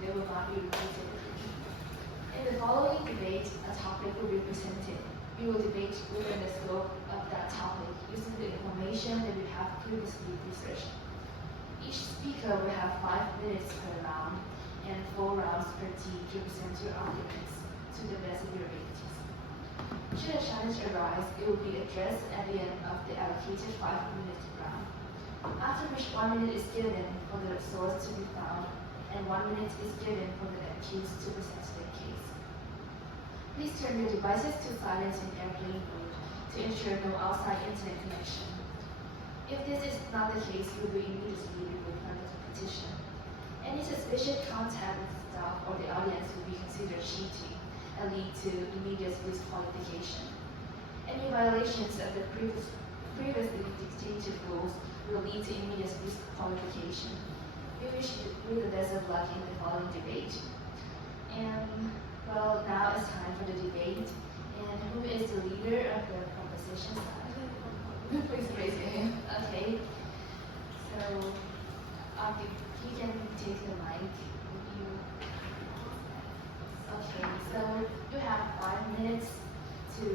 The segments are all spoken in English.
They will not be repeated. In the following debate, a topic will be presented. We will debate within the scope of that topic using the information that we have previously researched. Each speaker will have 5 minutes per round and 4 rounds per team to present your arguments to the best of your abilities. Should a challenge arise, it will be addressed at the end of the allocated 5-minute round, after which 1 minute is given for the source to be found and 1 minute is given for the accused to present their case. Please turn your devices to silent in airplane mode to ensure no outside internet connection. If this is not the case, you will be immediately removed from the competition. Any suspicious contact with staff or the audience will be considered cheating and lead to immediate disqualification. Any violations of the previously dictated rules will lead to immediate disqualification. We wish you the best of luck in the following debate. And well, now it's time for the debate. And who is the leader of the proposition side? Please raise your hand. Okay. So, you can take the mic. Okay, so you have 5 minutes to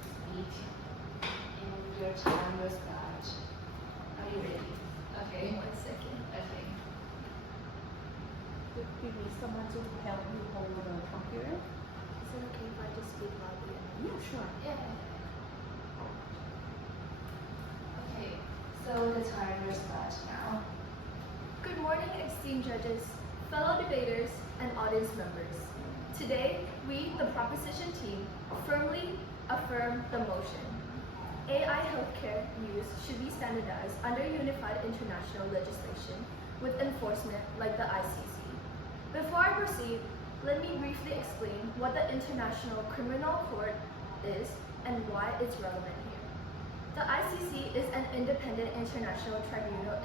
speak, and your time will start. Are you ready? Okay. 1 second. Okay. We need someone to help you hold the computer. Is it okay if I just speak loudly? Yeah, sure. Yeah. Okay, so the time will start now. Good morning, esteemed judges, fellow debaters, and audience members. Today, we, the proposition team, firmly affirm the motion. AI healthcare use should be standardized under unified international legislation with enforcement like the ICC. Before I proceed, let me briefly explain what the International Criminal Court is and why it's relevant here. The ICC is an independent international tribunal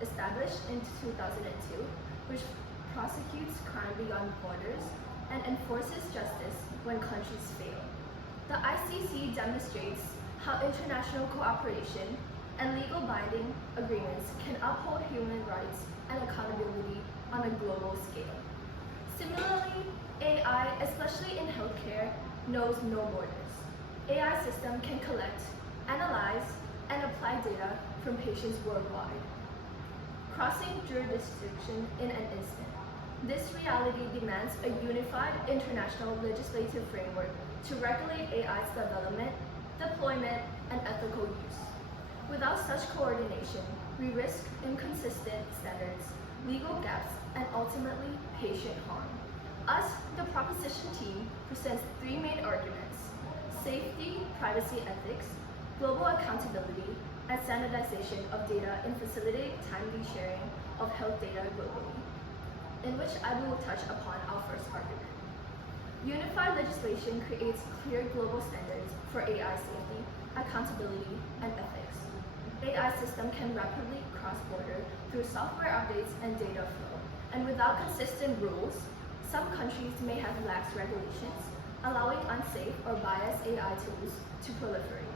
established in 2002, which prosecutes crime beyond borders and enforces justice when countries fail. The ICC demonstrates how international cooperation and legal binding agreements can uphold human rights and accountability on a global scale. Similarly, AI, especially in healthcare, knows no borders. AI system can collect, analyze, and apply data from patients worldwide, crossing jurisdiction in an instant. This reality demands a unified international legislative framework to regulate AI's development, deployment, and ethical use. Without such coordination, we risk inconsistent standards, legal gaps, and ultimately patient harm. Us, the proposition team, presents 3 main arguments: safety, privacy ethics, global accountability, and standardization of data in facilitating timely sharing of health data globally, in which I will touch upon our first argument. Unified legislation creates clear global standards for AI safety, accountability, and ethics. AI system can rapidly cross-border through software updates and data flow, and without consistent rules, some countries may have lax regulations, allowing unsafe or biased AI tools to proliferate.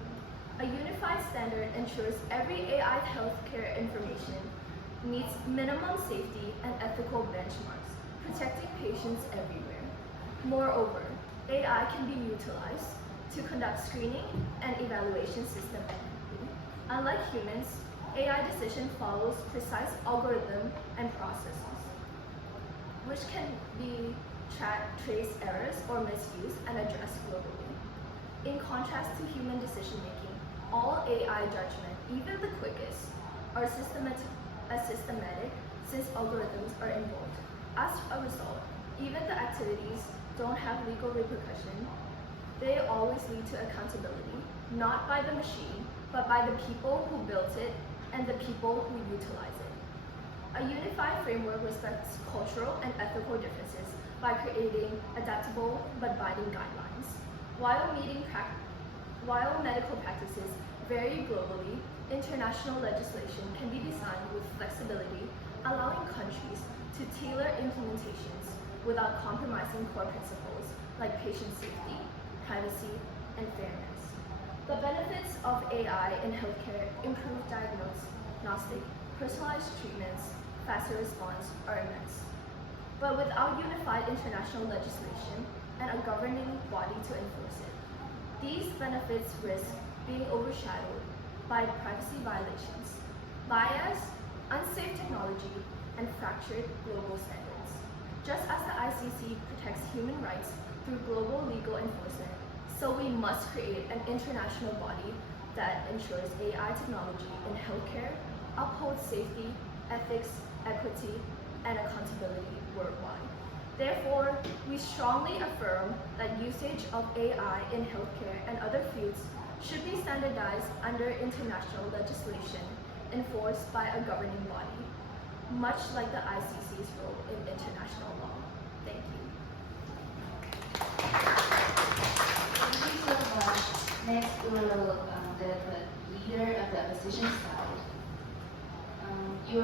A unified standard ensures every AI healthcare information meets minimum safety and ethical benchmarks, protecting patients everywhere. Moreover, AI can be utilized to conduct screening and evaluation systematically. Unlike humans, AI decision follows precise algorithm and processes, which can be trace errors or misuse and addressed globally. In contrast to human decision-making, all AI judgment, even the quickest, are systematic since algorithms are involved. As a result, even the activities don't have legal repercussion. They always lead to accountability, not by the machine, but by the people who built it and the people who utilize it. A unified framework respects cultural and ethical differences by creating adaptable but binding guidelines. While medical practices vary globally, international legislation can be designed with flexibility, allowing countries to tailor implementations without compromising core principles like patient safety, privacy, and fairness. The benefits of AI in healthcare: improved diagnostic, personalized treatments, faster response are immense. but without unified international legislation and a governing body to enforce it. These benefits risk being overshadowed by privacy violations, bias, unsafe technology, and fractured global standards. Just as the ICC protects human rights through global legal enforcement, so we must create an international body that ensures AI technology in healthcare upholds safety, ethics, equity, and accountability worldwide. Therefore, we strongly affirm that usage of AI in healthcare and other fields should be standardized under international legislation enforced by a governing body, much like the ICC's role in international law. Thank you. Thank you so much. Next, we will let the leader of the opposition side. You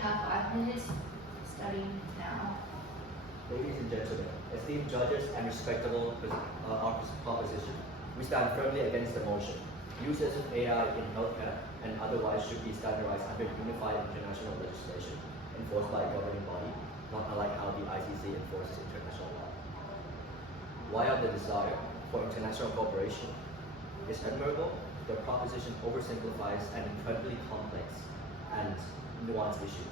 have 5 minutes starting now. Ladies and gentlemen, esteemed judges and respectable opposition, we stand firmly against the motion. Usage of AI in healthcare and otherwise should be standardized under unified international legislation enforced by a governing body, not unlike how the ICC enforces international law. While the desire for international cooperation is admirable, the proposition oversimplifies an incredibly complex and nuanced issue.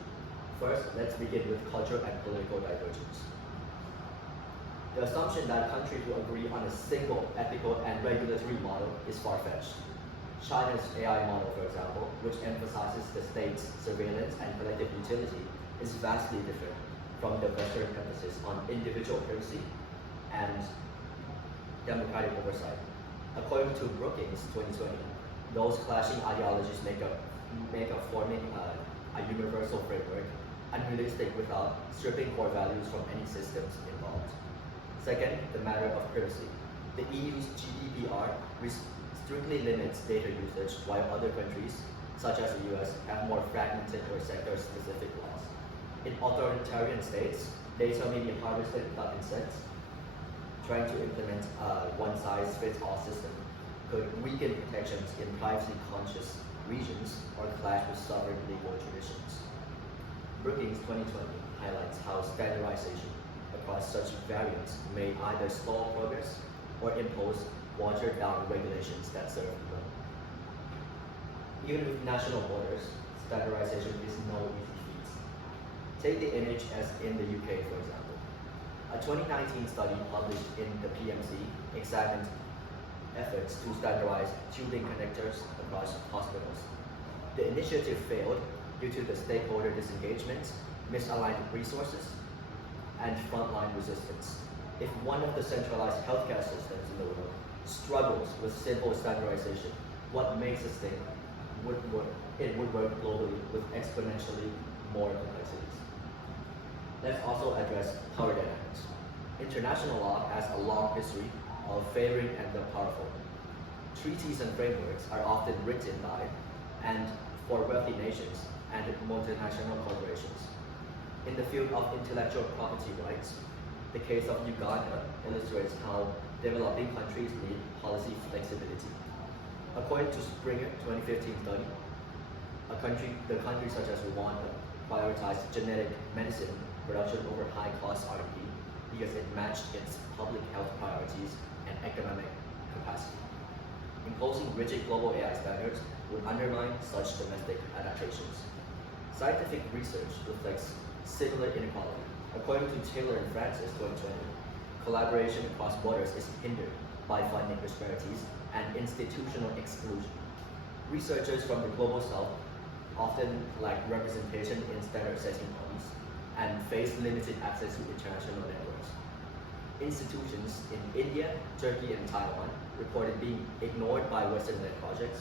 First, let's begin with cultural and political divergence. The assumption that countries will agree on a single ethical and regulatory model is far-fetched. China's AI model, for example, which emphasizes the state's surveillance and collective utility, is vastly different from the Western emphasis on individual privacy and democratic oversight. According to Brookings 2020, those clashing ideologies make up forming a universal framework unrealistic without stripping core values from any systems involved. Second, the matter of privacy. The EU's GDPR strictly limits data usage, while other countries, such as the US, have more fragmented or sector-specific laws. In authoritarian states, data may be harvested without consent. Trying to implement a one-size-fits-all system could weaken protections in privacy-conscious regions or clash with sovereign legal traditions. Brookings 2020 highlights how standardization across such variants may either stall progress or impose watered-down regulations that serve none. Even with national borders, standardization is no easy feat. Take the image as in the UK, for example. A 2019 study published in the PMC examined efforts to standardize tubing connectors across hospitals. The initiative failed due to the stakeholder disengagement, misaligned resources, and frontline resistance. If one of the centralized healthcare systems in the world struggles with simple standardization, what makes us think it would work globally with exponentially more complexities? Let's also address power dynamics. International law has a long history of favoring the powerful. Treaties and frameworks are often written by and for wealthy nations and multinational corporations. In the field of intellectual property rights, the case of Uganda illustrates how developing countries need policy flexibility. According to Springer 2015 study, the countries such as Rwanda prioritize genetic medicine production over high-cost R&D because it matched its public health priorities and economic capacity. Imposing rigid global AI standards would undermine such domestic adaptations. Scientific research reflects similar inequality. According to Taylor and Francis 2020, collaboration across borders is hindered by funding disparities and institutional exclusion. Researchers from the global south often lack representation in standard-setting bodies and face limited access to international networks. Institutions in India, Turkey, and Taiwan reported being ignored by Western-led projects.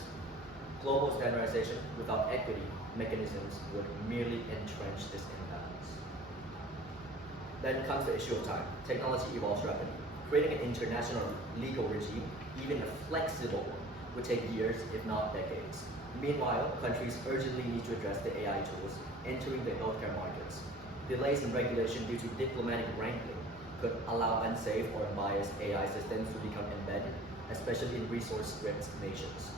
Global standardization without equity mechanisms would merely entrench this imbalance. Then comes the issue of time. Technology evolves rapidly. Creating an international legal regime, even a flexible one, would take years, if not decades. Meanwhile, countries urgently need to address the AI tools entering the healthcare markets. Delays in regulation due to diplomatic wrangling could allow unsafe or biased AI systems to become embedded, especially in resource-rich nations.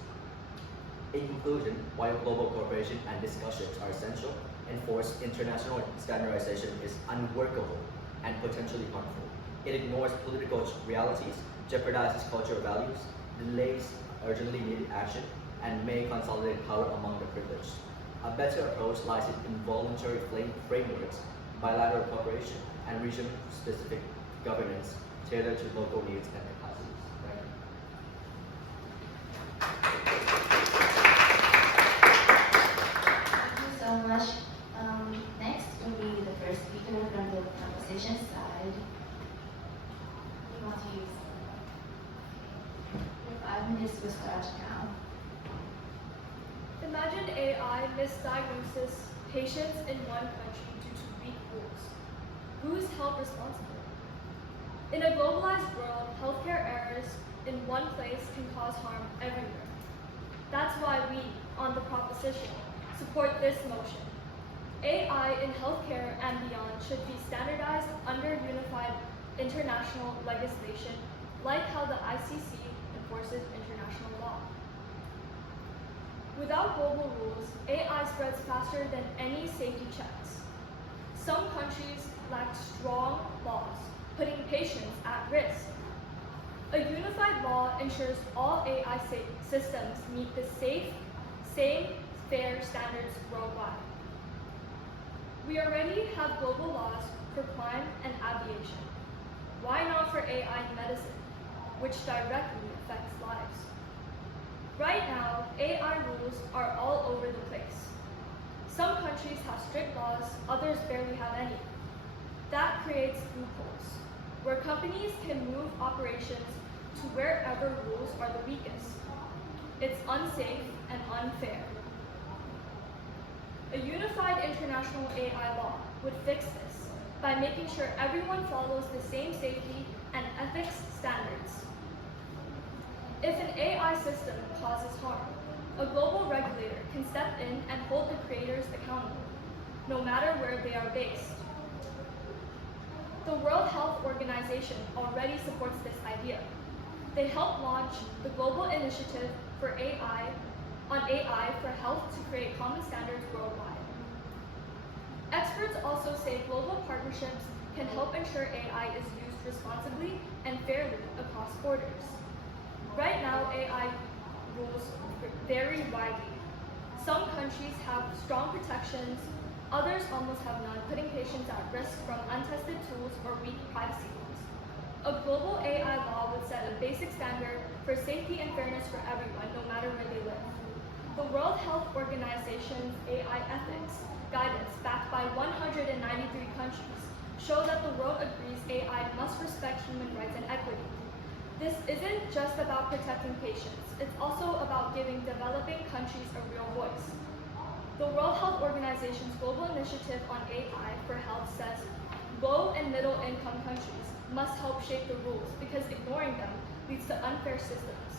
In conclusion, while global cooperation and discussions are essential, enforced international standardization is unworkable and potentially harmful. It ignores political realities, jeopardizes cultural values, delays urgently needed action, and may consolidate power among the privileged. A better approach lies in involuntary frameworks, bilateral cooperation, and region-specific governance tailored to local needs and capacities. Thank you so much. Next will be the first speaker from the proposition side. You want to use? Your 5 minutes will start now. Imagine AI misdiagnoses patients in one country due to weak rules. Who's held responsible? In a globalized world, healthcare errors in one place can cause harm everywhere. That's why we, on the proposition, support this motion. AI in healthcare and beyond should be standardized under unified international legislation, like how the ICC enforces international law. Without global rules, AI spreads faster than any safety checks. Some countries lack strong laws, putting patients at risk. A unified law ensures all AI systems meet the same fair standards worldwide. We already have global laws for crime and aviation. Why not for AI in medicine, which directly affects lives? Right now, AI rules are all over the place. Some countries have strict laws, others barely have any. That creates loopholes, where companies can move operations to wherever rules are the weakest. It's unsafe and unfair. A unified international AI law would fix this by making sure everyone follows the same safety and ethics standards. If an AI system causes harm, a global regulator can step in and hold the creators accountable, no matter where they are based. The World Health Organization already supports this idea. They helped launch the Global Initiative for AI for Health to create common standards worldwide. Experts also say global partnerships can help ensure AI is used responsibly and fairly across borders. Right now, AI rules vary widely. Some countries have strong protections, others almost have none, putting patients at risk from untested tools or weak privacy laws. A global AI law would set a basic standard for safety and fairness for everyone, no matter where they live. The World Health Organization's AI ethics guidance, backed by 193 countries, show that the world agrees AI must respect human rights and equity. This isn't just about protecting patients, it's also about giving developing countries a real voice. The World Health Organization's Global Initiative on AI for Health says low and middle income countries must help shape the rules because ignoring them leads to unfair systems.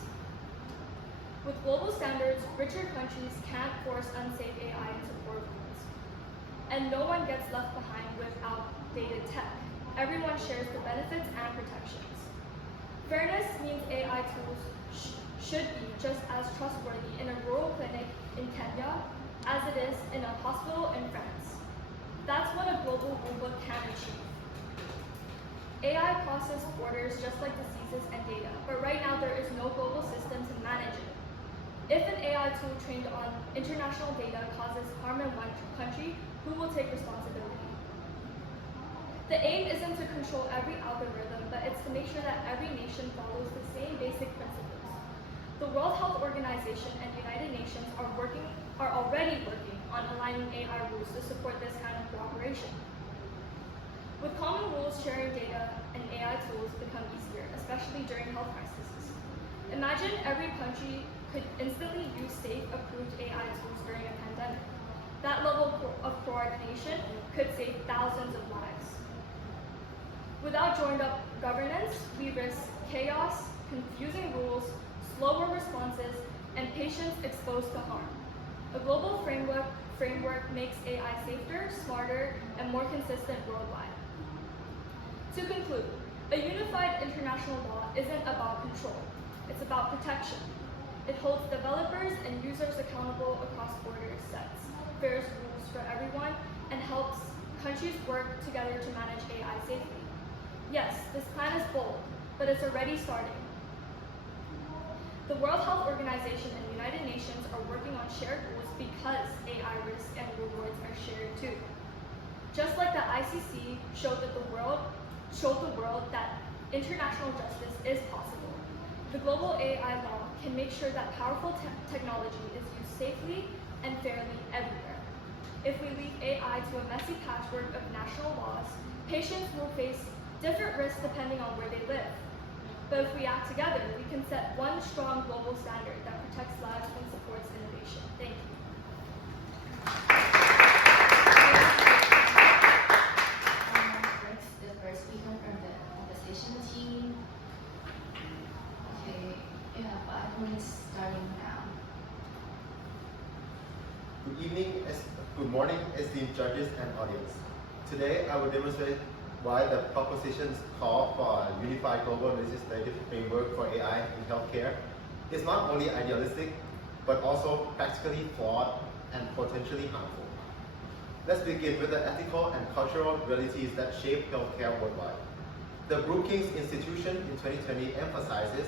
With global standards, richer countries can't force unsafe AI into poor rules. And no one gets left behind with outdated tech. Everyone shares the benefits and protections. Fairness means AI tools should be just as trustworthy in a rural clinic in Kenya as it is in a hospital in France. That's what a global rulebook can achieve. AI crosses borders just like diseases and data, but right now there is no global system to manage it. If an AI tool trained on international data causes harm in one country, who will take responsibility? The aim isn't to control every algorithm, but it's to make sure that every nation follows the same basic principles. The World Health Organization and United Nations are already working on aligning AI rules to support this kind of cooperation. With common rules, sharing data and AI tools become easier, especially during health crises. Imagine every country could instantly use safe, approved AI tools during a pandemic. That level of coordination could save thousands of lives. Without joined-up governance, we risk chaos, confusing rules, slower responses, and patients exposed to harm. A global framework makes AI safer, smarter, and more consistent worldwide. To conclude, a unified international law isn't about control, it's about protection. It holds developers and users accountable across borders, sets fair rules for everyone, and helps countries work together to manage AI safely. Yes, this plan is bold, but it's already starting. The World Health Organization and the United Nations are working on shared rules because AI risks and rewards are shared too. Just like the ICC showed the world that international justice is possible, the global AI law can make sure that powerful technology is used safely and fairly everywhere. If we leave AI to a messy patchwork of national laws, patients will face different risks depending on where they live. But if we act together, we can set one strong global standard that protects lives and supports innovation. Thank you. Next, the first speaker from the conversation team. Okay, you have 5 minutes starting now. Good morning, esteemed judges and audience. Today, I will demonstrate why the proposition's call for a unified global legislative framework for AI in healthcare is not only idealistic, but also practically flawed and potentially harmful. Let's begin with the ethical and cultural realities that shape healthcare worldwide. The Brookings Institution in 2020 emphasizes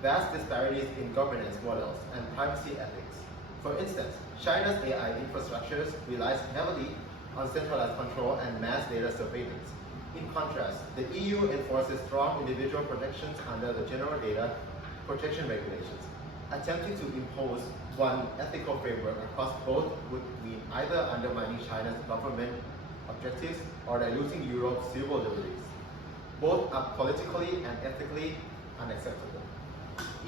vast disparities in governance models and privacy ethics. For instance, China's AI infrastructures relies heavily on centralized control and mass data surveillance. In contrast, the EU enforces strong individual protections under the General Data Protection Regulations. Attempting to impose one ethical framework across both would mean either undermining China's government objectives or diluting Europe's civil liberties. Both are politically and ethically unacceptable.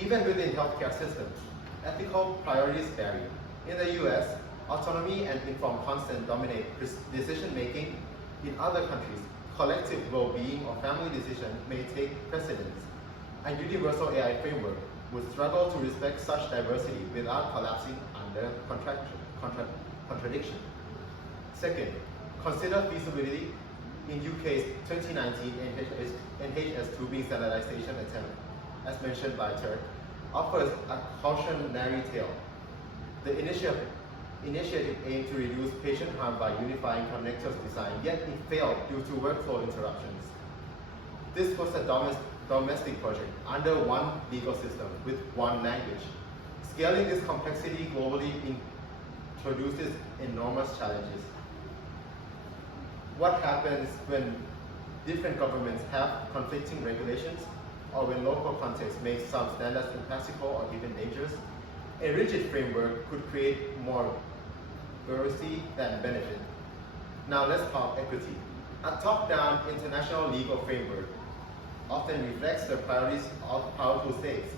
Even within healthcare systems, ethical priorities vary. In the US, autonomy and informed consent dominate decision-making. In other countries, collective well-being or family decision may take precedence. A universal AI framework would struggle to respect such diversity without collapsing under contradiction. Second, consider feasibility. In UK's 2019 NHS tubing standardization attempt, as mentioned by Turk, offers a cautionary tale. The initiative aimed to reduce patient harm by unifying connectors design, yet it failed due to workflow interruptions. This was a domestic project under one legal system with one language. Scaling this complexity globally introduces enormous challenges. What happens when different governments have conflicting regulations, or when local context makes some standards impractical or even dangerous? A rigid framework could create more bureaucracy than benefit. Now let's talk equity. A top-down international legal framework often reflects the priorities of powerful states.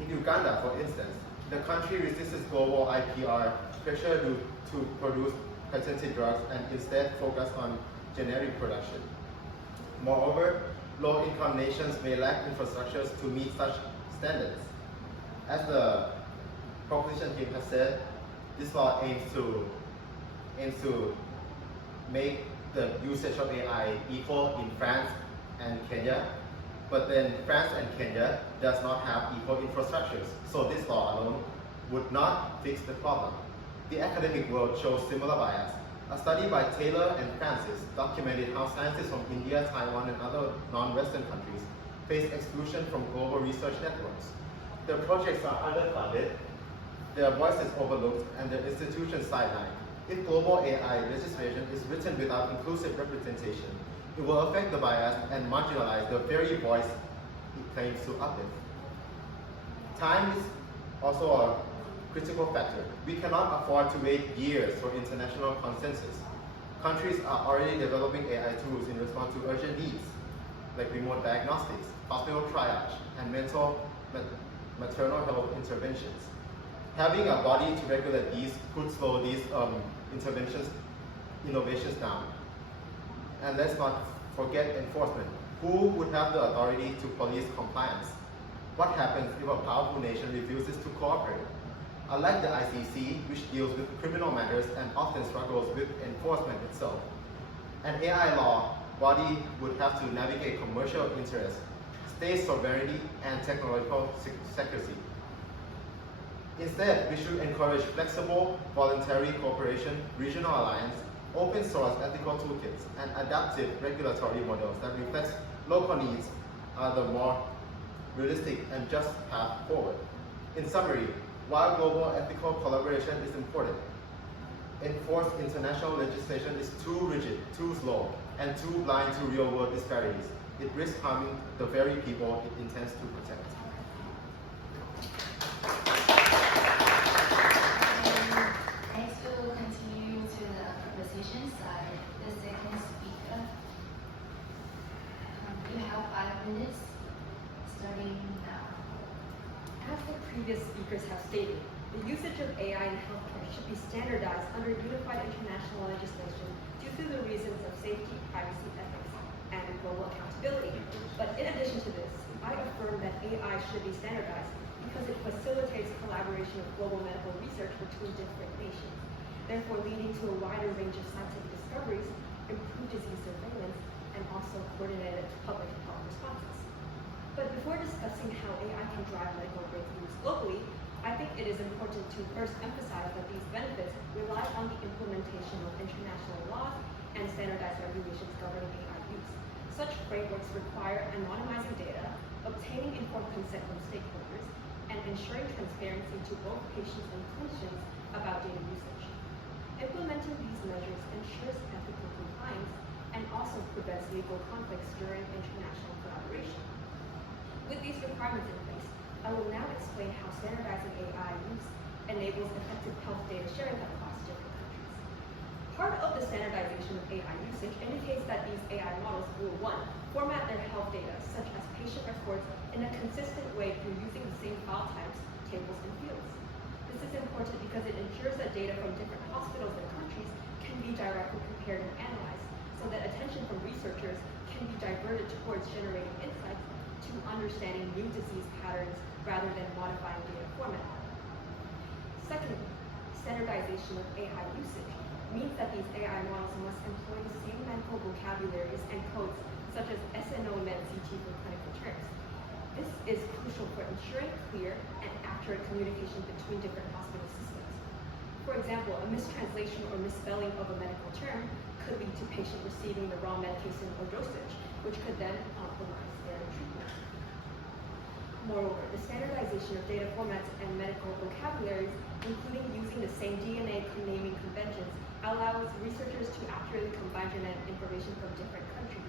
In Uganda, for instance, the country resists global IPR pressure to produce patented drugs and instead focus on generic production. Moreover, low-income nations may lack infrastructures to meet such standards. As the proposition team has said, this law aims to make the usage of AI equal in France and Kenya, but then France and Kenya does not have equal infrastructures, so this law alone would not fix the problem. The academic world shows similar bias. A study by Taylor and Francis documented how scientists from India, Taiwan, and other non-Western countries face exclusion from global research networks. Their projects are underfunded, their voices overlooked, and their institutions sidelined. If global AI legislation is written without inclusive representation, it will affect the bias and marginalize the very voice it claims to uplift. Time is also a critical factor. We cannot afford to wait years for international consensus. Countries are already developing AI tools in response to urgent needs, like remote diagnostics, hospital triage, and maternal health interventions. Having a body to regulate these could slow these innovations down. And let's not forget enforcement. Who would have the authority to police compliance? What happens if a powerful nation refuses to cooperate? Unlike the ICC, which deals with criminal matters and often struggles with enforcement itself, an AI law body would have to navigate commercial interests, state sovereignty, and technological secrecy. Instead, we should encourage flexible, voluntary cooperation, regional alliance, open source ethical toolkits, and adaptive regulatory models that reflect local needs are the more realistic and just path forward. In summary, while global ethical collaboration is important, enforced international legislation is too rigid, too slow, and too blind to real-world disparities. It risks harming the very people it intends to protect. Next, we will continue to the proposition side. The second speaker. You have 5 minutes, starting now. As the previous speakers have stated, the usage of AI in healthcare should be standardized under unified international legislation due to the reasons of safety, privacy, ethics, and global accountability. But in addition to this, I affirm that AI should be standardized because it facilitates collaboration of global medical research between different nations, therefore leading to a wider range of scientific discoveries, improved disease surveillance, and also coordinated public health responses. But before discussing how AI can drive medical breakthroughs globally, I think it is important to first emphasize that these benefits rely on the implementation of international laws and standardized regulations governing AI use. Such frameworks require anonymizing data, obtaining informed consent from stakeholders, and ensuring transparency to both patients and clinicians about data usage. Implementing these measures ensures ethical compliance and also prevents legal conflicts during international collaboration. With these requirements in place, I will now explain how standardizing AI use enables effective health data sharing across different countries. Part of the standardization of AI usage indicates that these AI models will, 1, format their health data, such as patient records, in a consistent way through using the same file types, tables, and fields. This is important because it ensures that data from different hospitals and countries can be directly compared and analyzed, so that attention from researchers can be diverted towards generating insights to understanding new disease patterns rather than modifying data format. Secondly, standardization of AI usage means that these AI models must employ the same medical vocabularies and codes such as SNO and CT for clinical terms. This is crucial for ensuring clear and accurate communication between different hospital systems. For example, a mistranslation or misspelling of a medical term could lead to patient receiving the wrong medication or dosage, which could then compromise their treatment. Moreover, the standardization of data formats and medical vocabularies, including using the same DNA naming conventions, allows researchers to accurately combine genetic information from different countries.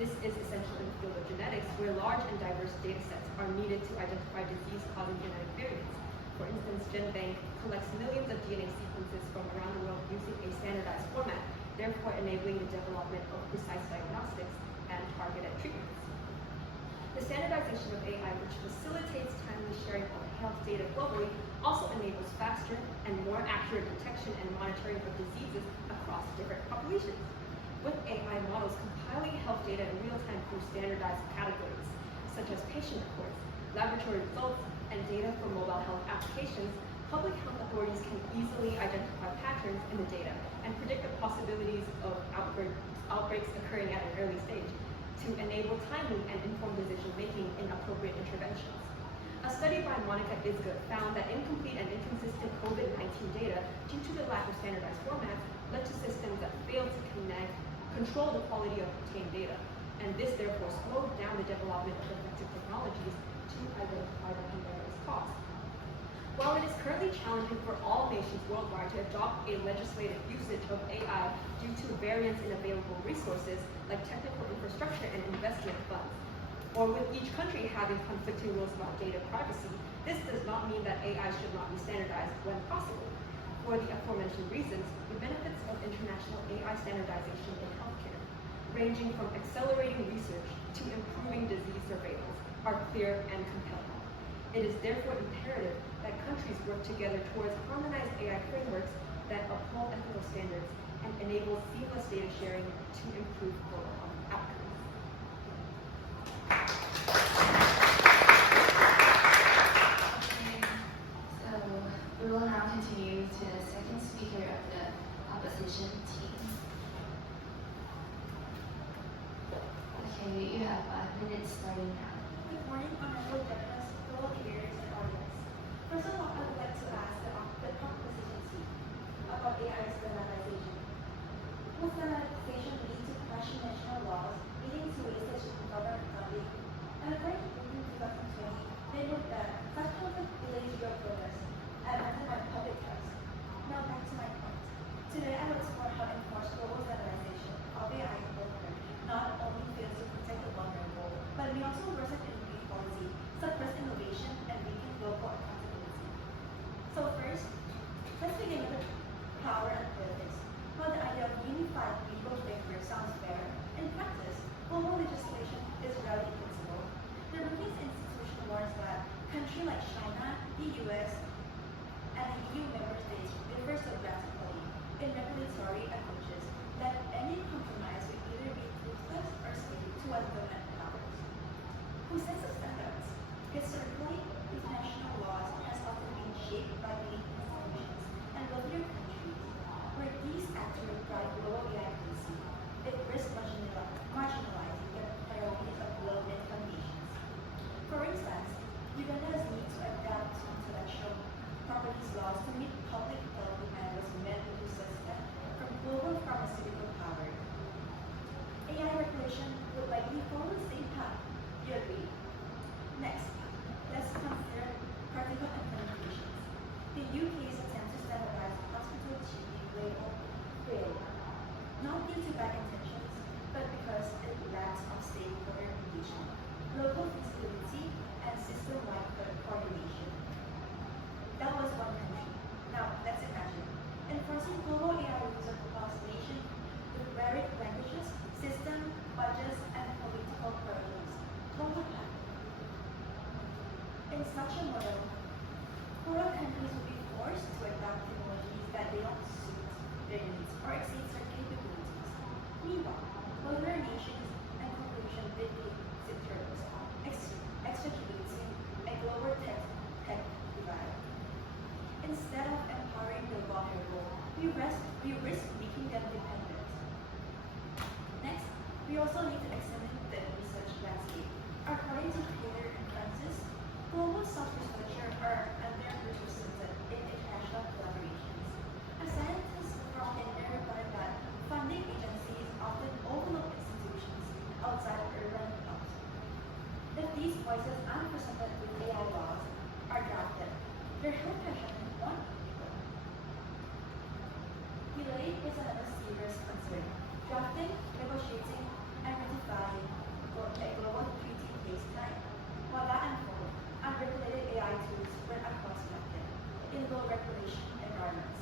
This is essential in the field of genetics, where large and diverse data sets are needed to identify disease-causing genetic variants. For instance, GenBank collects millions of DNA sequences from around the world using a standardized format, therefore enabling the development of precise diagnostics and targeted treatments. The standardization of AI, which facilitates timely sharing of health data globally, also enables faster and more accurate detection and monitoring of diseases across different populations. With AI models compiling health data in real time through standardized categories, such as patient reports, laboratory results, and data for mobile health applications, public health authorities can easily identify patterns in the data and predict the possibilities of outbreaks occurring at an early stage to enable timely and informed decision-making in appropriate interventions. A study by Monica Isgood found that incomplete and inconsistent COVID-19 data, due to the lack of standardized formats, led to systems that failed to control the quality of obtained data, and this therefore slowed down the development of effective technologies to identify the pandemic's cause. While it is currently challenging for all nations worldwide to adopt a legislative usage of AI due to variance in available resources like technical infrastructure and investment funds, or with each country having conflicting rules about data privacy, this does not mean that AI should not be standardized when possible. For the aforementioned reasons, the benefits of international AI standardization in healthcare, ranging from accelerating research to improving disease surveillance, are clear and compelling. It is therefore imperative that countries work together towards harmonized AI frameworks that uphold ethical standards and enable seamless data sharing to improve global health outcomes. So we will now continue to the second speaker of the opposition team. Okay, you have 5 minutes starting now. Good morning, honorable judges, fellow peers, and audience. First of all, I would like to ask the proposition team about AI standardization. Will standardization lead to clashing national laws, leading to wastage in government funding? And according to Britain 2020, they note that such conduct delays real progress and undermines public trust. Now back to my point. Today I will explore how enforced global standardization of AI in healthcare not only fails to protect the vulnerable, but may also worsen inequality, suppress innovation, and weaken global accountability. So first, let's begin with power and politics. While the idea of unified legal framework sounds fair, in practice, global legislation is rarely flexible. The Brookings Institution warns that countries like China, the US, and the EU member states differ so drastically in regulatory approaches that any compromise will either be toothless or skewed towards government powers. Who sets the standards? Historically, international laws has often been shaped by leading institutions and wealthier countries, where these actors drive global AI policy. It risks marginalizing the priorities of low-income nations. For instance, Uganda's need to adapt to intellectual property laws to meet public health demand was met with resistance from global pharmaceutical power. AI regulation would likely follow the same path. Do you agree? Next, let's consider practical implementations. The UK's attempt to standardize hospital GP label failed, not due to bad intentions, but because it lacks of stakeholder engagement, local feasibility, and system-wide coordination. That was one country. Now, let's imagine enforcing global AI rules across nations with varied languages, systems, budgets, and political priorities. What would happen? In such a model, poorer countries would be forced to adopt technologies that they don't suit their needs or exceed certain capabilities. Meanwhile, wealthier nations and corporations dictate sectors, extricating a global tech divide. Instead of empowering the vulnerable, we risk making them dependent. Next, we also need to examine the research landscape. According to Taylor and Francis, global self-researchers are underrepresented in international collaborations. As scientists from India report that funding agencies often overlook institutions outside urban hubs. If these voices aren't presented with AI laws are drafted, their health passion won't be equal. Delay is another serious concern. Drafting, negotiating, and ratifying a global treaty takes time. While that unfolds, unregulated AI tools spread across market in low regulation environments.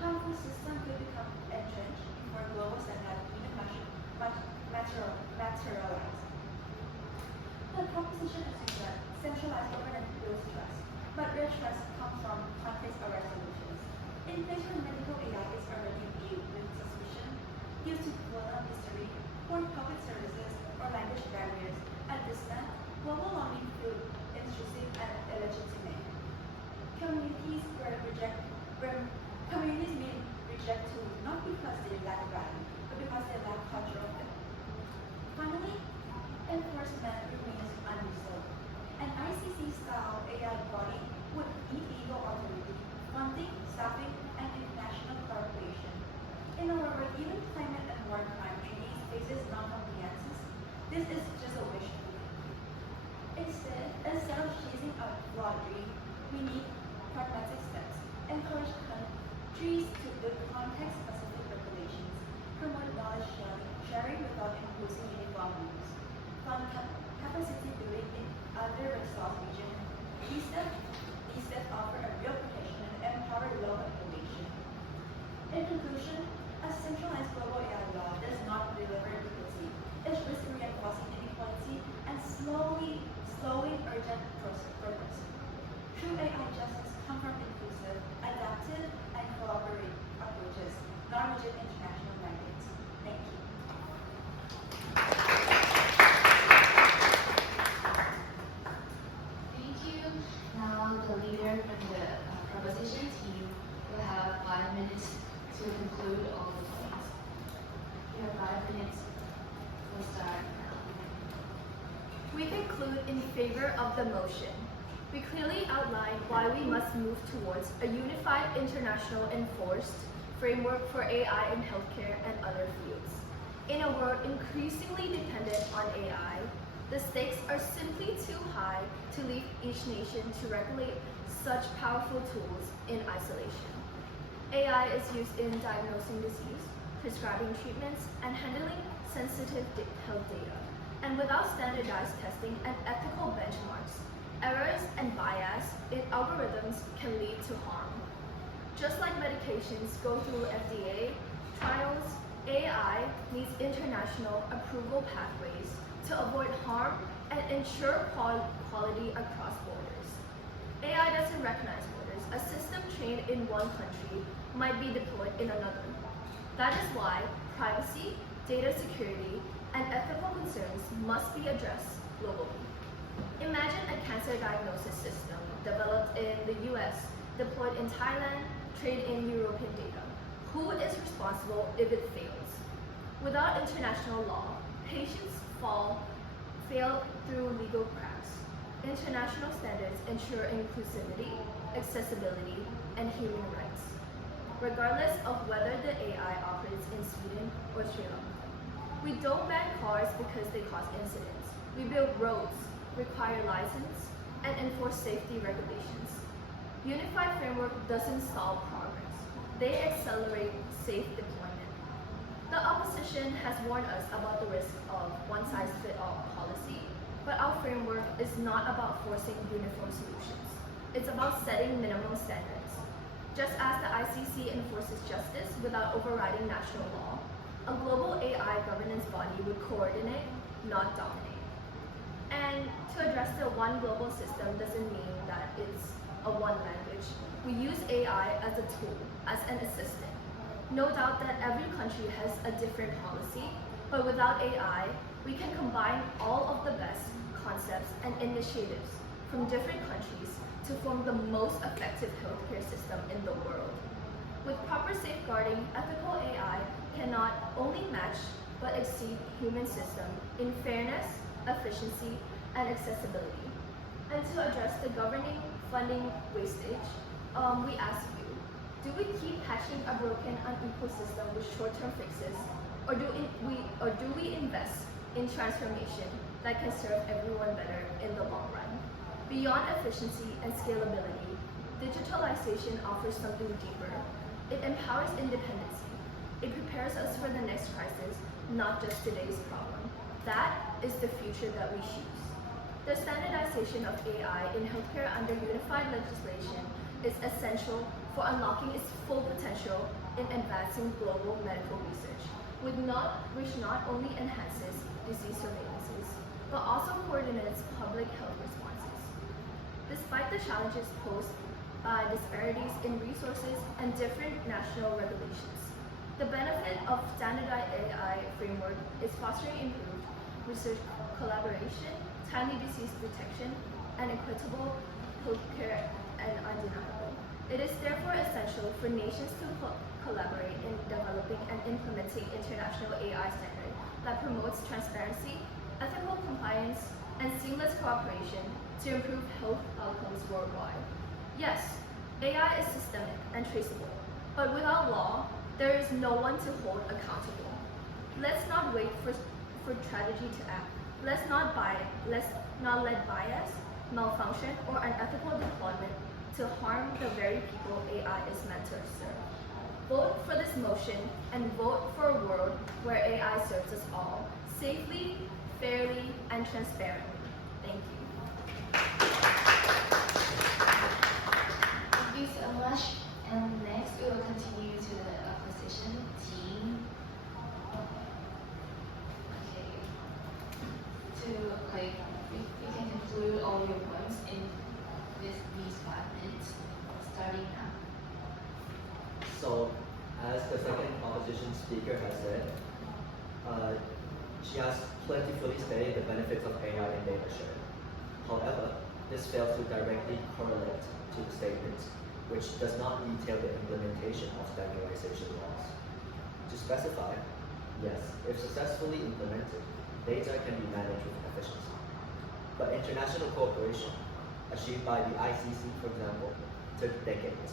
Harmful systems could become entrenched before global standards even materialize. The proposition assumes that centralized governance builds trust, but real trust comes from context-aware solutions. In places where medical AI is already viewed with suspicion, due to colonial history, poor public services, or language barriers, at this time, global law may feel intrusive and illegitimate. Communities may reject tools not because they lack value, but because they lack cultural fit. Finally, enforcement remains unresolved. An ICC-style AI body would need legal authority, funding, staffing, and international cooperation. In a world where even climate and war crime treaties faces non-compliances, this is just a wish to live. Instead of chasing a broad dream, we need pragmatic steps. Encourage countries to build context-specific regulations, promote knowledge sharing without imposing uniform rules, fund capacity building in under-resourced regions. These steps offer a real protection and empower local innovation. In conclusion, a centralized global AI law does not deliver equity. It risks reinforcing inequality and slowing urgent progress. True AI justice comes from inclusive, adaptive, and collaborative approaches, not rigid international mandates. Thank you. Thank you. Now the leader from the proposition team will have 5 minutes to conclude all the points. You have 5 minutes. We'll start now. We conclude in favor of the motion. We clearly outline why we must move towards a unified international enforced framework for AI in healthcare and other fields. In a world increasingly dependent on AI, the stakes are simply too high to leave each nation to regulate such powerful tools in isolation. AI is used in diagnosing disease, prescribing treatments, and handling sensitive health data. And without standardized testing and ethical benchmarks, errors and bias in algorithms can lead to harm. Just like medications go through FDA trials, AI needs international approval pathways to avoid harm and ensure quality across borders. AI doesn't recognize borders. A system trained in one country might be deployed in another. That is why privacy, data security, and ethical concerns must be addressed globally. Imagine a cancer diagnosis system developed in the US, deployed in Thailand, trained in European data. Who is responsible if it fails? Without international law, patients fail through legal cracks. International standards ensure inclusivity, accessibility, and human rights, regardless of whether the AI operates in Sweden or Sri Lanka. We don't ban cars because they cause incidents. We build roads, require license, and enforce safety regulations. Unified framework doesn't solve progress. They accelerate safe deployment. The opposition has warned us about the risk of one-size-fits-all policy, but our framework is not about forcing uniform solutions. It's about setting minimum standards. Just as the ICC enforces justice without overriding national law, a global AI governance body would coordinate, not dominate. And to address the one global system doesn't mean that it's a one language. We use AI as a tool, as an assistant. No doubt that every country has a different policy, but without AI, we can combine all of the best concepts and initiatives from different countries to form the most effective healthcare system in the world. With proper safeguarding, ethical AI cannot only match but exceed human system in fairness, efficiency, and accessibility. And to address the governing funding wastage, we ask you, do we keep patching a broken, unequal system with short-term fixes, or do we invest in transformation that can serve everyone better in the long run? Beyond efficiency and scalability, digitalization offers something deeper. It empowers independency. It prepares us for the next crisis, not just today's problem. That is the future that we choose. The standardization of AI in healthcare under unified legislation is essential for unlocking its full potential in advancing global medical research, which not only enhances disease surveillances, but also coordinates public health responses. Despite the challenges posed by disparities in resources and different national regulations, the benefit of standardized AI framework is fostering improved research collaboration, timely disease detection, and equitable healthcare and undeniable. It is therefore essential for nations to collaborate in developing and implementing international AI standards that promotes transparency, ethical compliance, and seamless cooperation to improve health outcomes worldwide. Yes, AI is systemic and traceable, but without law, there is no one to hold accountable. Let's not wait for tragedy to act. Let's not let bias, malfunction, or unethical deployment to harm the very people AI is meant to serve. Vote for this motion and vote for a world where AI serves us all, safely, fairly, and transparently. Thank you. Thank you so much. And next, we will continue to the opposition team. Okay. You can conclude all your points in these 5 minutes, starting now. So, as the second opposition speaker has said, she has plentifully stated the benefits of AI in data sharing. However, this fails to directly correlate to the statement, which does not detail the implementation of standardization laws. To specify, yes, if successfully implemented, data can be managed with efficiency. But international cooperation, achieved by the ICC, for example, took decades.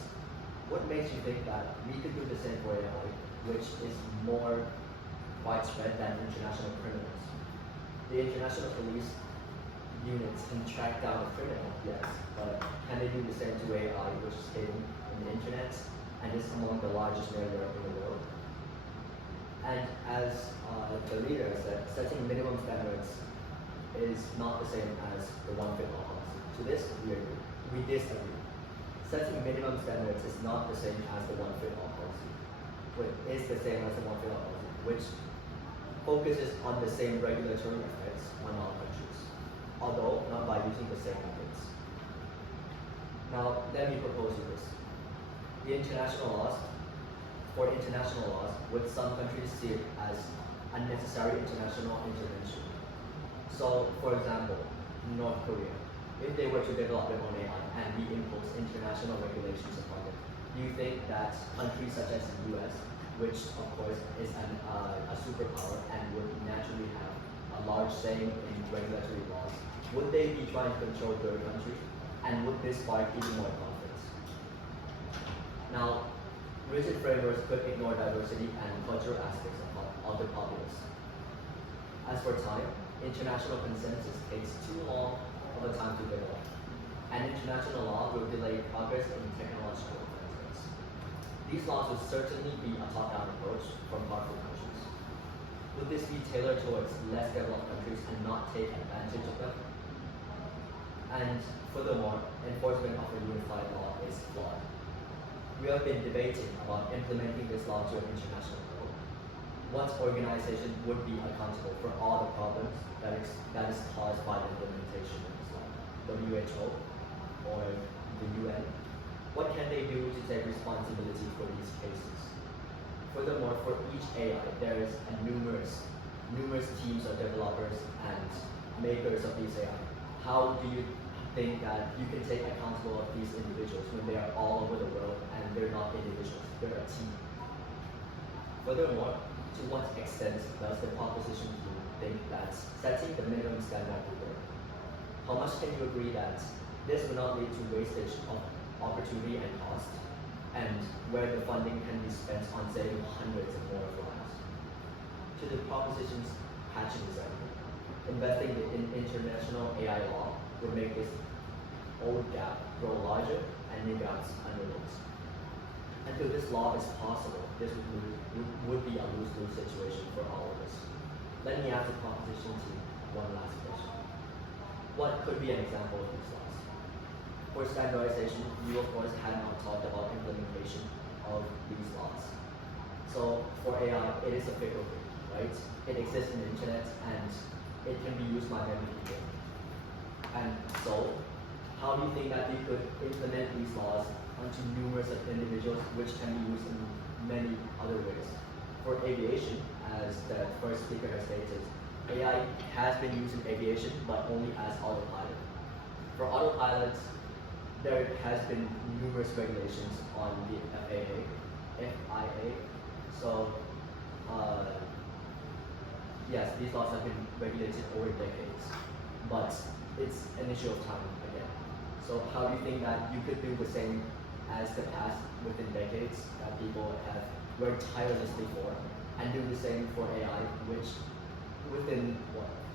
what makes you think that we could do the same for AI, which is more widespread than international criminals? The international police units can track down a criminal, yes, but can they do the same to AI, which is hidden in the internet and is among the largest network in the world? And as the leader said, setting minimum standards is not the same as the one-fit-all policy. To this, we agree. We disagree. Setting minimum standards is not the same as the one-fit-all policy. But is the same as the one-fit-all policy, which focuses on the same regulatory effects on all countries, although not by using the same methods. Now, let me propose you this. For international laws, would some countries see it as unnecessary international intervention? So, for example, North Korea, if they were to develop their own AI and we impose international regulations upon it, do you think that countries such as the US, which of course is a superpower and would naturally have a large say in regulatory laws, would they be trying to control their country? And would this spark even more conflicts? Now, rigid frameworks could ignore diversity and cultural aspects of the populace. As for time, international consensus takes too long of a time to develop, and international law will delay progress in technological advancements. These laws would certainly be a top-down approach from powerful countries. Would this be tailored towards less developed countries and not take advantage of them? And furthermore, enforcement of a unified law is flawed. We have been debating about implementing this law to an international level. What organization would be accountable for all the problems that is caused by the implementation of this law? WHO or the UN? What can they do to take responsibility for these cases? Furthermore, for each AI, there is numerous teams of developers and makers of these AI. How do you think that you can take accountable of these individuals when they are all over the world and they're not individuals, they're a team? Furthermore, to what extent does the proposition team think that setting the minimum standard will work? How much can you agree that this will not lead to wastage of opportunity and cost, and where the funding can be spent on saving hundreds of more lives? To the proposition's patching design, investing in international AI law would make this old gap grow larger and new gaps underlooked. Until this law is possible, this would be a lose-lose situation for all of us. Let me ask the proposition team one last question. What could be an example of these laws? For standardization, you of course had not talked about implementation of these laws. So for AI, it is a fickle thing, right? It exists in the internet and it can be used by many people. And so, how do you think that we could implement these laws onto numerous individuals, which can be used in many other ways? For aviation, as the first speaker has stated, AI has been used in aviation, but only as autopilot. For autopilots, there has been numerous regulations on the FIA. So, yes, these laws have been regulated over decades, but it's an issue of time again. So how do you think that you could do the same as the past within decades that people have worked tirelessly for, and do the same for AI, which within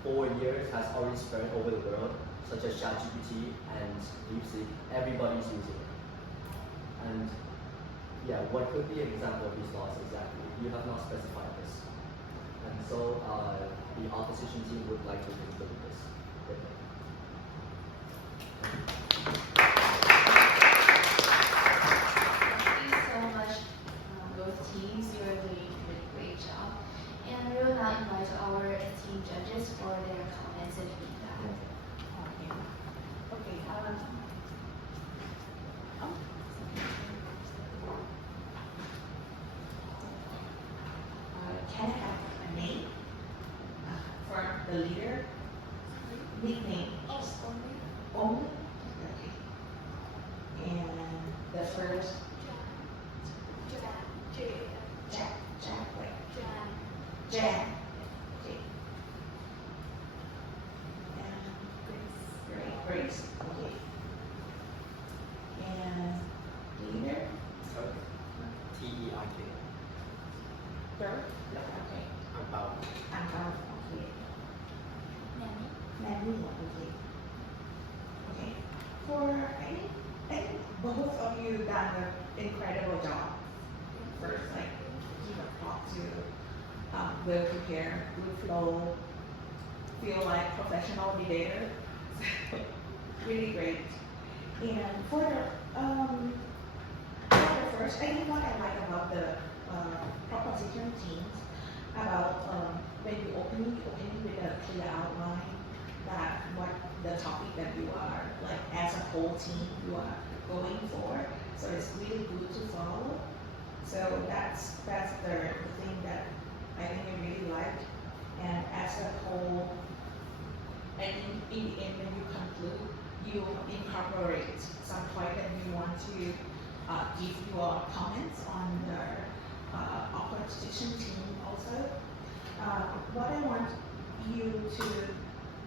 4 years has already spread over the world, such as ChatGPT and DeepSeek, everybody's using it. And yeah, what could be an example of these laws exactly? You have not specified this. And so the opposition team would like to conclude this. Thank you so much, both teams. You are doing a great job. And we will now invite our esteemed judges for their comments and feedback. Okay. Can I have a name for the leader? Nickname. Only? Okay. And the first? Jack. Right. Jan. Okay. And Grace. Okay. And leader? Okay. Okay. I think both of you done an incredible job. First, like give a talk to well prepared, good flow, feel like professional debater. So really great. And for the first, I think what I like about the proposition teams about when you open with a clear outline that what the topic that you are like as a whole team you are going for. So it's really good to follow. So that's the thing that I think I really like. And as a whole, I think in the end when you conclude, you incorporate some point that you want to give your comments on the opposition team also. What I want you to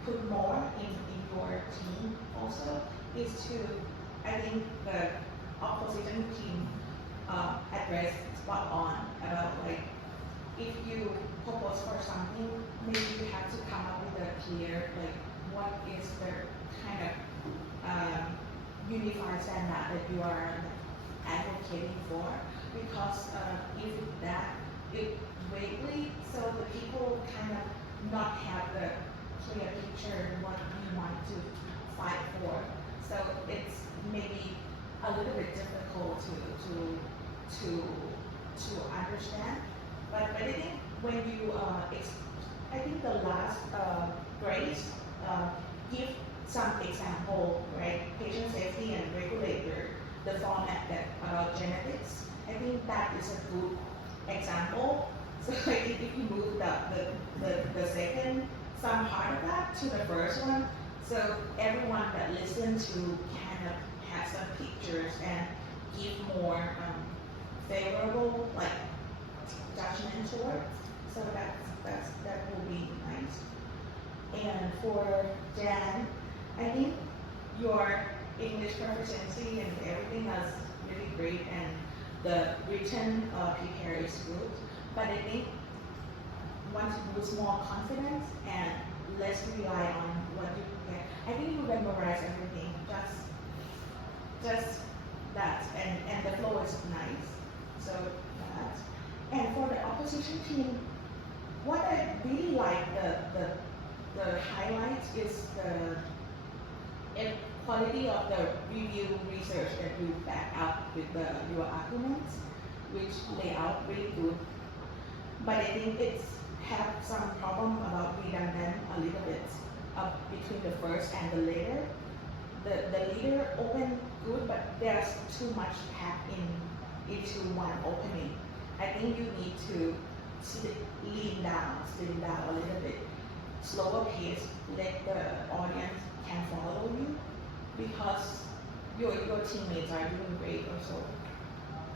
put more in your team also is to, I think the opposition team address spot on about like if you propose for something, maybe you have to come up with a clear like what is the kind of unified standard that you are advocating for, because if that it vaguely, so the people kind of not have the clear picture what we want to fight for. So it's maybe a little bit difficult to understand. But I think when you I think the last grades give some example, right? Patient safety and regulator, the format that about genetics. I think that is a good example. So if you move the second some part of that to the first one, so everyone that listens to kind of have some pictures and give more favorable like judgment towards. So that will be nice. And for Jan, I think your English proficiency and everything is really great, and the written prepare is good. But I think once you boost more confidence and less rely on what you prepare, I think you memorize everything. Just that, and the flow is nice. So that. And for the opposition team, what I really like the highlights is the quality of the review research that you back up with your arguments, which lay out really good. But I think it's have some problem about redundant a little bit between the first and the later. The leader open good, but there's too much packed into one opening. I think you need to slim down a little bit, slower pace, let the audience can follow you, because your teammates are doing great also.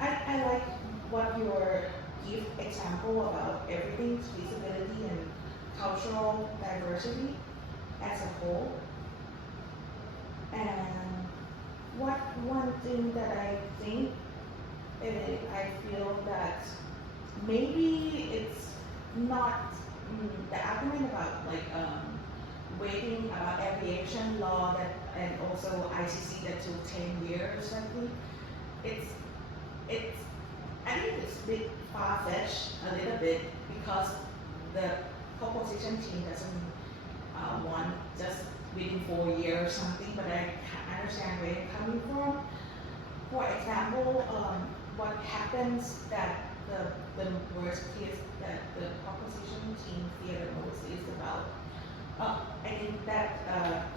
I like what your give example about everything's feasibility and cultural diversity as a whole. And one thing that I think I feel that maybe it's not the argument about like waiting about aviation law that and also ICC that took 10 years or something. It's I think it's a bit far-fetched a little bit, because the proposition team doesn't want just within 4 years or something, but I understand where you're coming from. For example, what happens that the worst case that the proposition team fear the most is about, I think that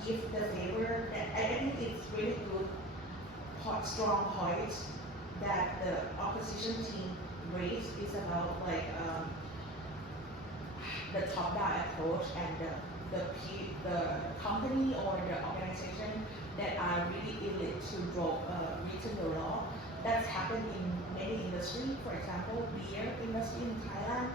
give the favor, I think it's really good, strong points that the opposition team raised is about like the top-down approach and the company or the organization that are really elite to draw written the law. That's happened in many industries. For example, beer industry in Thailand.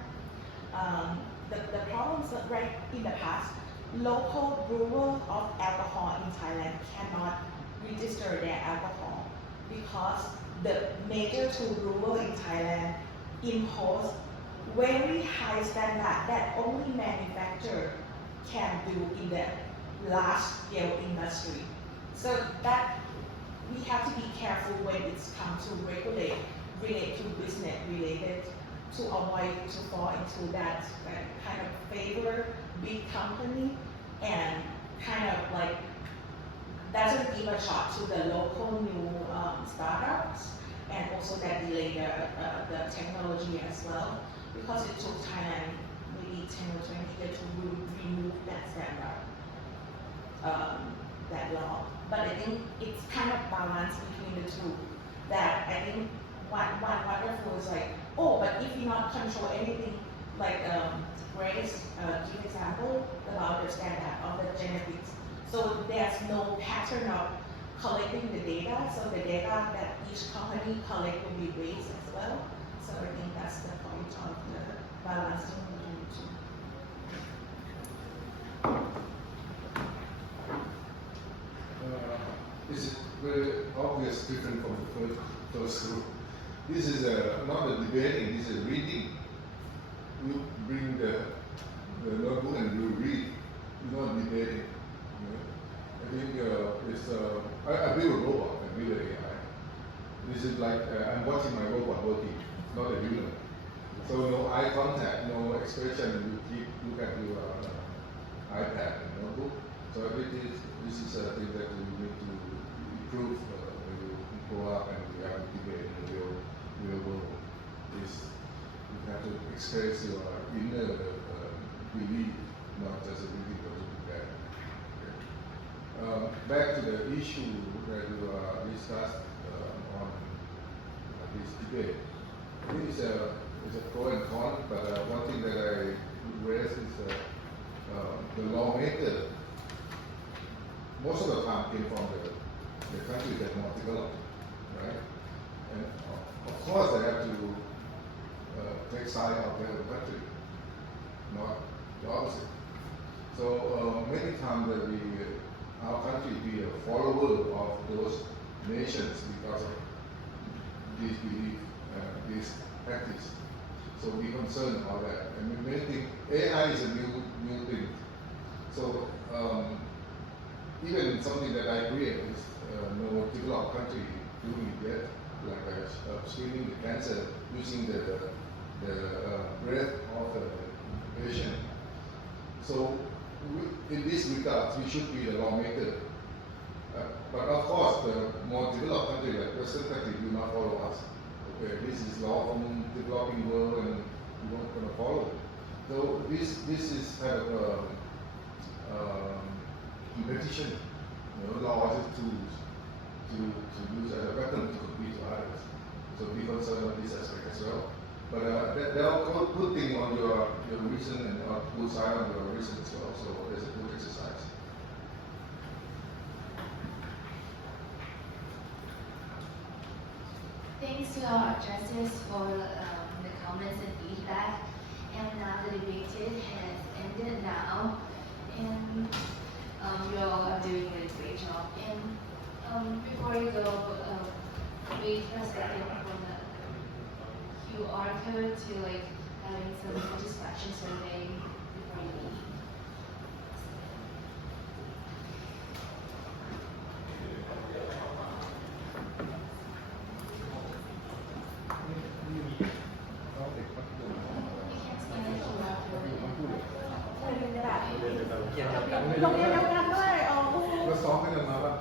The problems that right in the past, local brewer of alcohol in Thailand cannot register their alcohol because the major two brewer in Thailand impose very high standard that only manufacturer can do in the large scale industry. So that we have to be careful when it's come to regulate relate to business related to avoid to fall into that kind of favor big company and kind of like doesn't give a shot to the local new startups and also that delay the technology as well because it took Thailand maybe 10 or 20 years to remove that standard, that law. But I think it's kind of balance between the two. That I think one wonderful is like, oh, but if you not control anything, like Grace give example about the standard of the genetics. So there's no pattern of collecting the data. So the data that each company collect will be raised as well. So I think that's the point of the balancing between the two. This is very obvious different from the first group. This is not a debating, this is reading. You bring the notebook and you read, not debating. I think I build a robot, I build an AI. This is like I'm watching my robot working, not a human. So no eye contact, no expression, you look at your iPad and notebook. So I think this is a thing that we need to improve when you grow up and we have a debate in the real world. You have to express your inner belief, not just a reading or looking at. Back to the issue that you discussed on this debate. I think it's a pro and con, but one thing that I raise is the lawmaker. Most of the time came from the countries that are not developed, right? And of course they have to take side of their country, not the opposite. So many times that our country be a follower of those nations because of this belief, this practice. So be concerned about that. And many things, AI is a new thing. So even something that I create is no developed country doing it yet, like screening the cancer using the breath of the patient. So in this regard, we should be the lawmaker. But of course, the more developed country, like Western country, do not follow us. Okay, this is law from the developing world, and we won't gonna follow it. So this is kind of competition. Law is tools to use as a weapon to compete with others. So be concerned on this aspect as well. But there are good things on your reason and good side on your reason as well. So there's a good exercise. Thanks to our judges for the comments and feedback. And now the debate has ended now. And you all are doing a great job. And before you go, wait for a second for the QR code to having some satisfaction survey before you leave. Không em đâu. แล้วซ้อมกันมาปะ